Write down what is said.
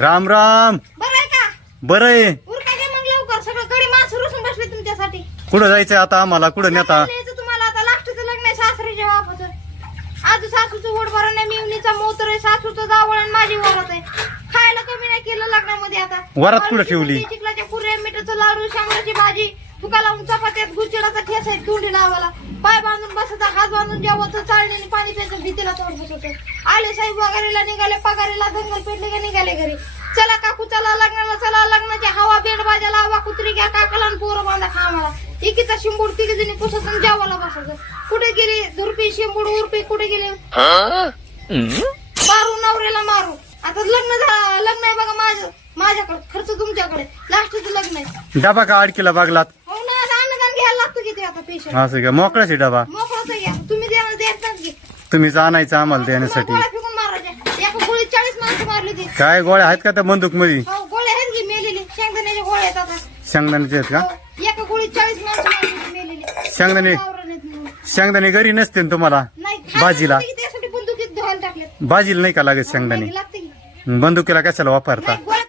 राम राम. बरं आहे का? बरं आहे. उरका घे मग लवकर. सगळं गडी माणसं रुसून बसले तुमच्यासाठी. कुठं जायचंय आता आम्हाला? कुठं नेता? तुम्हाला आता. लास्टचं लग्न आहे सासरीच्या बापाचं आज सासूचं भरण नाही मिवणीचा मोतर आहे सासूचं जावळ आणि माझी वरात आहे. खायला कमी नाही केलं लग्नामध्ये आता. वरात कुठं ठेवली? चिखलाच्या पुऱ्या मिठाचं लाडू शांगराची भाजी तुका लावून चपात्यात गुचिडाचा ठेस आहे तोंडी लावाला पाय बांधून हात बांधून जेवायचं चालण्याने पाणी प्यायचं भीतीला तोंड बसवतं आले साहेब वगैरेला निघाले पगारीला दंगल पेटले का निघाले घरी. चला काकू चला लग्नाला चला लग्नाची हवा बेड बाजाला हवा कुत्री घ्या काकाला पोरं बांधा खा मला. एकीचा शिंबूड तिघी जणी पुसत जेवायला बसायचं. कुठे गेले धुरपी शिंबूड उरपी कुठे गेले? मारू नवऱ्याला मारू. आता लग्न झा- लग्न आहे बघा माझं. माझ्याकडे खर्च तुमच्याकडे. लास्टचं लग्न आहे. डबा का अडकीला बागलात हो ना अन्नदान घ्यायला लागतं किती आता पेशंट असं का? मोकळाच आहे डबा मोकळाच घ्या तुम्ही द्या द्यायचं की तुम्हीच आणायचं आम्हाला देण्यासाठी. काय गोळ्या आहेत का त्या बंदूकमध्ये हो शेंगदाण्याचे आहेत का? हो, शेंगदाणे. शेंगदाणे घरी नसते ना तुम्हाला? भाजीला? भाजीला नाही का लागत शेंगदाणे? लागते की? बंदुकीला कशाला वापरता?